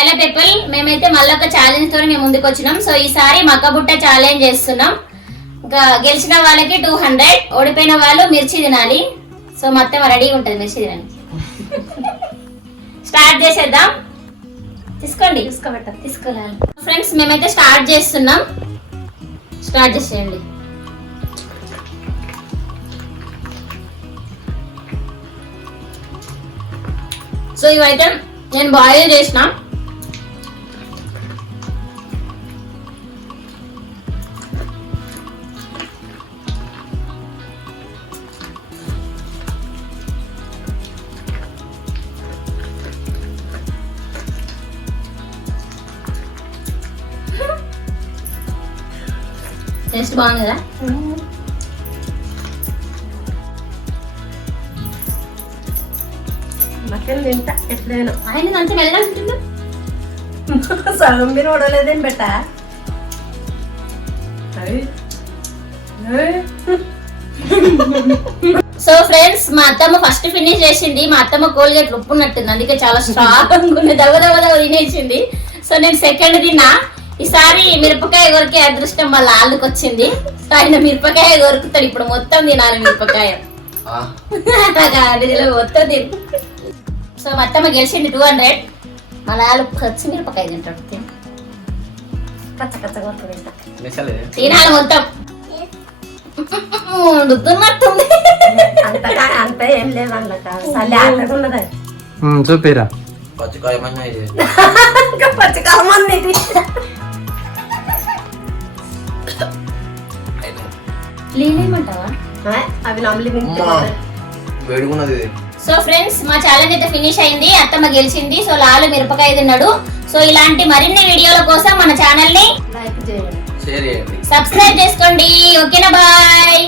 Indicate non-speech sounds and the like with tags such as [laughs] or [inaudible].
Hello people మేమైతే మళ్ళీ ఒక ఛాలెంజ్తో మేము ముందుకు వచ్చినాం. సో ఈసారి మక్కబుట్ట ఛాలెంజ్ చేస్తున్నాం. ఇంకా గెలిచిన వాళ్ళకి టూ హండ్రెడ్ ఓడిపోయిన వాళ్ళు మిర్చి తినాలి. సో మొత్తం రెడీగా ఉంటుంది మిర్చి తినాలి స్టార్ట్ చేసేద్దాం. తీసుకోండి. తీసుకోబెట్ట తీసుకోవాలి. ఫ్రెండ్స్ మేమైతే స్టార్ట్ చేస్తున్నాం. స్టార్ట్ చేసేయండి. సో ఇవైతే నేను బాయిల్ చేసిన. టేస్ట్ బాగుంది? కదా మక్కలు తింటా ఎట్లయినా ఆయన అంతే మెల్లగా తింటుందా సగం మీరు ఉడలేదేం బెట్ట సో ఫ్రెండ్స్ మా అత్తమ్మ ఫస్ట్ ఫినిష్ చేసింది. మా అత్తమ్మ కోల్గేట్ ఉప్పున్నట్టుంది అందుకే చాలా స్ట్రాంగ్ ఉంది. దవ దవ దవ తినేసింది. సో నేను సెకండ్ తిన్నా. ఈసారి మిరపకాయ కొరికే అదృష్టం వాళ్ళ ఆళ్ళకి వచ్చింది. సో ఆయన మిరపకాయ కొరుకుతాడు. ఇప్పుడు మొత్తం తినాలి మిరపకాయ. మొత్తం తిను. సో మా అత్తమ్మ గెలిచింది టూ హండ్రెడ్ మా లాలు పచ్చి మిరపకాయ తింటాడు. తిను. కచ్చ కచ్చ కొరకు తింటా. తినాలి మొత్తం. అంత ఏం చూపిరా. పచ్చికాయ [laughs] ఇంకా పచ్చకాలమంది లేలేమంటావా అవి వేడుకున్నది సో ఫ్రెండ్స్ మా ఛాలెంజ్ అయితే ఫినిష్ అయింది. అత్తమ్మ గెలిచింది. సో లాలు మిరపకాయ తిన్నాడు. సో ఇలాంటి మరిన్ని వీడియోల కోసం మన ఛానల్ని లైక్ చేయండి. షేర్ చేయండి. సబ్స్క్రైబ్ చేసుకోండి. ఓకేనా బాయ్